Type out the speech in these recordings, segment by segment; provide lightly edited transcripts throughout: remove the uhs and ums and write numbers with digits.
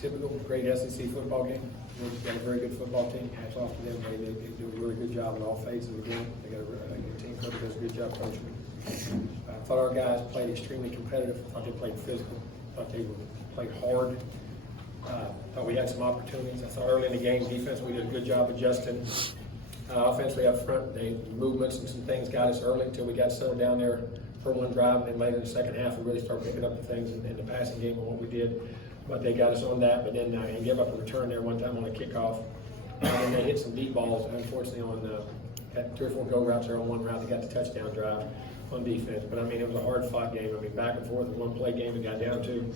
typical great SEC football game. We've got a very good football team. Hats off to them. They do a really good job in all phases of the game. They got a good team coach does a good job coaching. I thought our guys played extremely competitive. I thought they played physical. I thought they played hard. Thought we had some opportunities. I thought early in the game, defense, we did a good job adjusting. Offensively up front, they movements and some things got us early until we got settled down there for one drive, and then later in the second half, we really started picking up the things in the passing game and what we did. But they got us on that, but then they gave up a return there one time on a kickoff. And they hit some deep balls, unfortunately, had 3 or 4 go routes there on one route. They got the touchdown drive on defense. But I mean, it was a hard-fought game. I mean, back and forth, one-play game we got down to.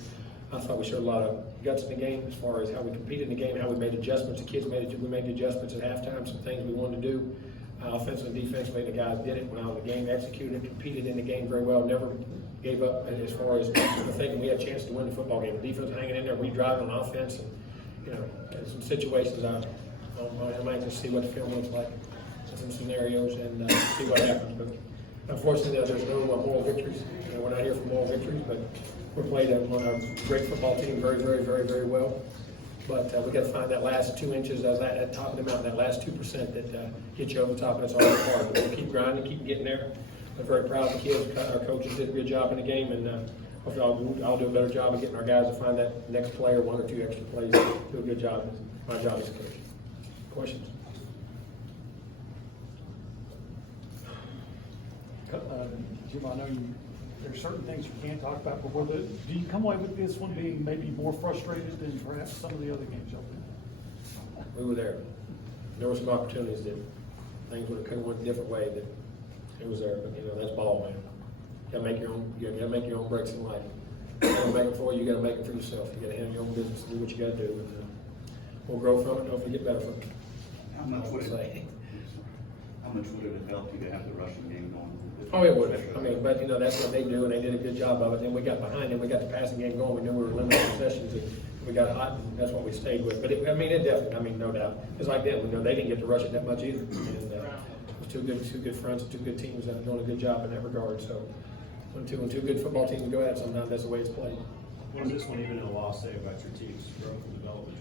I thought we showed a lot of guts in the game as far as how we competed in the game, how we made adjustments. The kids we made adjustments at halftime, some things we wanted to do. Offense and defensively, the guys did it. Went out of the game, executed, competed in the game very well, never gave up as far as thinking we had a chance to win the football game. The defense hanging in there, we driving on offense, and in some situations I might just see what the film looks like in some scenarios and see what happens. But unfortunately, there's no moral victories. We're not here for moral victories, but we're played a great football team very, very, very, very well. But we got to find that last 2 inches of that top of the mountain, that last 2% that get you over the top, and it's always hard. But we'll keep grinding, keep getting there. I'm very proud of the kids. Our coaches did a good job in the game, and hopefully I'll do a better job of getting our guys to find that next play or 1 or 2 extra plays. Do a good job. My job as a coach. Questions? Jim, I know there's certain things you can't talk about, but do you come away with this one being maybe more frustrated than perhaps some of the other games y'all been? We were there. There were some opportunities that things would have went a different way. That it was there, but that's ball, man. You gotta make your own. You gotta make your own breaks in life. You gotta make it for you. You gotta make it for yourself. You gotta handle your own business. Do what you gotta do. And, we'll grow from it. And hopefully, get better from it. How much would it have helped you to have the rushing game going? Oh, it would have. I mean, but that's what they do, and they did a good job of it. Then we got behind them. We got the passing game going. We knew we were limited possessions, and we got hot, and that's what we stayed with. But it definitely. No doubt. It's like them. They didn't get to rush it that much either. And, it was two good fronts, 2 good teams that are doing a good job in that regard. So when two good football teams go at it, sometimes that's the way it's played. What does this one, even in a loss, say about your team's growth and development?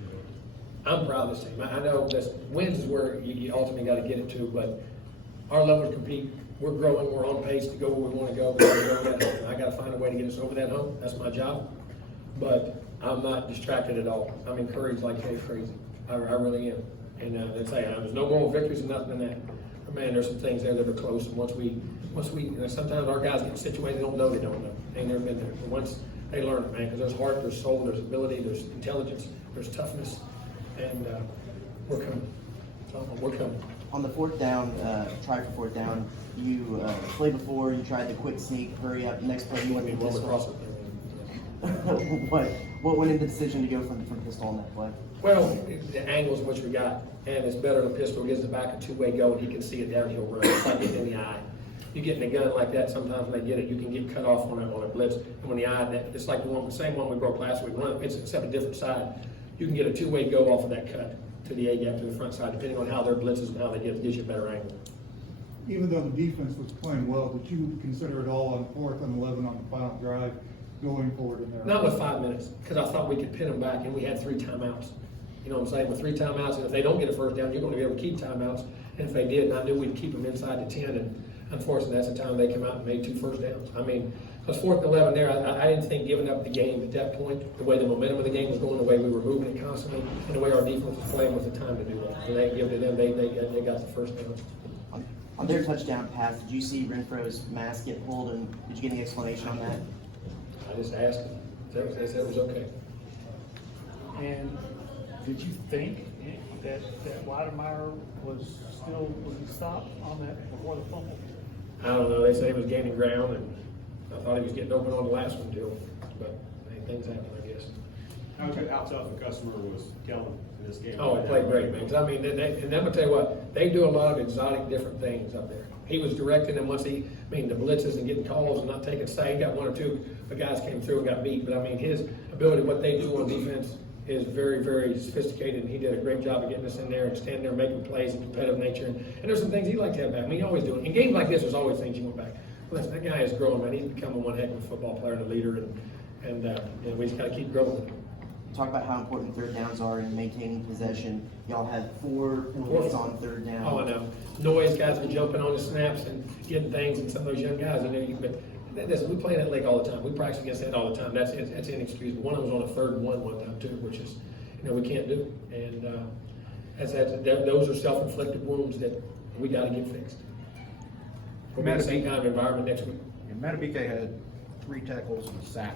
I'm proud of this team. I know that wins is where you ultimately got to get it to, but our level to compete, we're growing, we're on pace to go where we want to go. I got to find a way to get us over that hump. That's my job. But I'm not distracted at all. I'm encouraged like crazy. I really am. And there's no more victories and nothing in that. But man, there's some things there that are close. And once we sometimes our guys get situated, they don't know. They've never been there. But once they learn it, man, because there's heart, there's soul, there's ability, there's intelligence, there's toughness, and we're coming. We're coming. On the 4th down, try for 4th down, you play before, you tried the quick sneak, hurry up, next play you went to pistol. What went into the decision to go from pistol on that play? Well, the angles which we got, and it's better than a pistol. Gives the back a 2-way go, and he can see it downhill run. It's like getting in the eye. You get in a gun like that, sometimes when they get it, you can get cut off on a blitz. And when the eye, it's like the same one we broke last week. Except a different side. You can get a 2-way go off of that cut to the A-gap, to the front side, depending on how their blitzes and how they get it, gives you a better angle. Even though the defense was playing well, did you consider it all on 4th and 11 on the final drive going forward in there? Not with 5 minutes, because I thought we could pin them back, and we had 3 timeouts. You know what I'm saying? With 3 timeouts, and if they don't get a first down, you're going to be able to keep timeouts. And if they did, and I knew we'd keep them inside the 10, and unfortunately, that's the time they came out and made 2 first downs. I mean, because 4th and 11 there, I didn't think giving up the game at that point, the way the momentum of the game was going, the way we were moving it constantly, and the way our defense was playing with the time to do that. So they give it to them, they got the first down. On their touchdown pass, did you see Renfro's mask get pulled, and did you get any explanation on that? I just asked them. They said it was okay. And did you think that Weidemeyer was he stopped on that before the fumble? I don't know. They said he was gaining ground, and I thought he was getting open on the last one too. But things happen, I guess. How tough a customer was Kelvin in this game? Oh, he played great, man. 'Cause I mean, and I'm gonna tell you what, they do a lot of exotic different things up there. He was directing them once the blitzes and getting calls and not taking side. He got 1 or 2 the guys came through and got beat. But I mean, his ability, what they do on defense, is very, very sophisticated, and he did a great job of getting us in there and standing there making plays and competitive nature. And there's some things he liked to have back. I mean, he always do it. In games like this, there's always things you want back. Listen, that guy is growing, man. He's becoming one heck of a football player and a leader, and we just got to keep growing. talk about how important third downs are in maintaining possession. Y'all had 4 penalties on third down. Oh, I know. Noise guys were jumping on the snaps and getting things, and some of those young guys, but listen, we play that league all the time. We practice against that all the time. That's inexcusable. One of them was on a 3rd and 1 one time too, which is, we can't do. And those are self-inflicted wounds that we got to get fixed. We'll be in the same kind of environment next week. And Matabike had 3 tackles and a sack,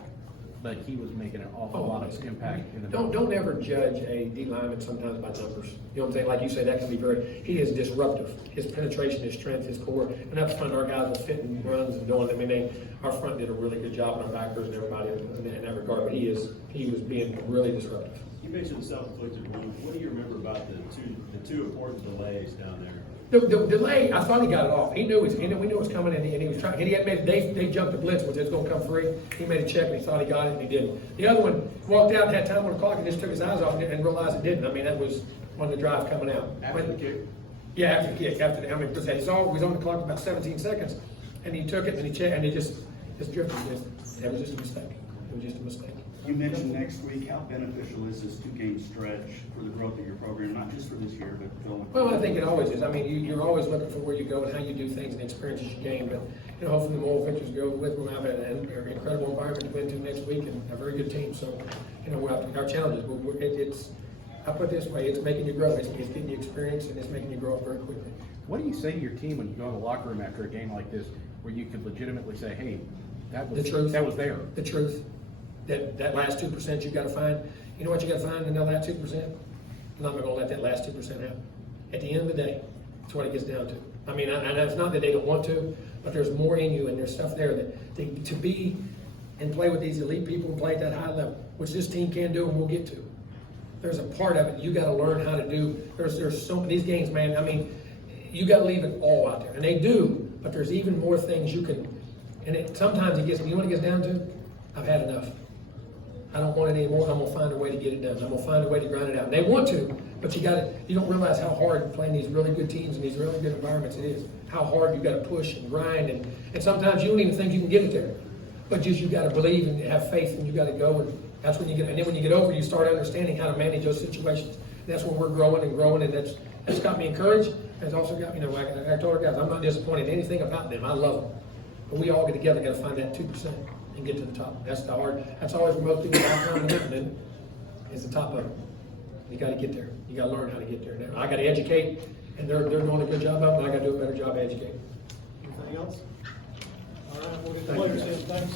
but he was making an awful lot of impact in the. Don't ever judge a D lineman sometimes by numbers. You know what I'm saying? Like you say, that can be he is disruptive. His penetration, his strength, his core. And up front, our guys were fitting runs and doing. Our front did a really good job, and our backers and everybody in that regard. But he was being really disruptive. You mentioned self-inflicted wound. What do you remember about the two important delays down there? The delay, I thought he got it off. He knew we knew it was coming, and he was trying. They jumped the blitz, which was going to come free. He made a check, and he thought he got it, and he didn't. The other one walked out, had time on the clock, and just took his eyes off it and realized it didn't. That was on the drive coming out. After the kick? Yeah, after the kick. Because he was on the clock about 17 seconds, and he took it, and he checked, and he just drifted. That was just a mistake. It was just a mistake. You mentioned next week, how beneficial is this 2-game stretch for the growth of your program, not just for this year, but going forward? Well, I think it always is. You're always looking for where you go and how you do things and experiences you gain. But hopefully the more victories go with, we'll have an incredible environment to win to next week and a very good team. So, our challenges. I put it this way: it's making you grow. It's getting you experience and it's making you grow up very quickly. What do you say to your team when you go in the locker room after a game like this, where you could legitimately say, "Hey, that was The truth. That was there." The truth. That last 2% you got to find. You know what you got to find in that last 2%? I'm not going to let that last 2% happen. At the end of the day, that's what it gets down to. And it's not that they don't want to, but there's more in you, and there's stuff there that to be and play with these elite people and play at that high level, which this team can do and we'll get to. There's a part of it you got to learn how to do. There's so many these games, man. You got to leave it all out there, and they do. But there's even more things you can. And sometimes it gets. You know what it gets down to? I've had enough. I don't want it anymore. I'm gonna find a way to get it done. I'm gonna find a way to grind it out. And they want to, but you don't realize how hard playing these really good teams and these really good environments it is. How hard you gotta push and grind, and sometimes you don't even think you can get it there. But just you gotta believe and have faith, and you gotta go, and that's when you get. And then when you get over, you start understanding how to manage those situations. And that's when we're growing, and that's got me encouraged. And it's also got I told our guys, I'm not disappointed in anything about them. I love them, but we all get together, got to find that 2%. And get to the top. That's always where most people background and is the top of it. You got to get there. You got to learn how to get there. Now, I got to educate, and they're doing a good job of it, and I got to do a better job of educating. Anything else? All right, we'll get the players in. Thanks.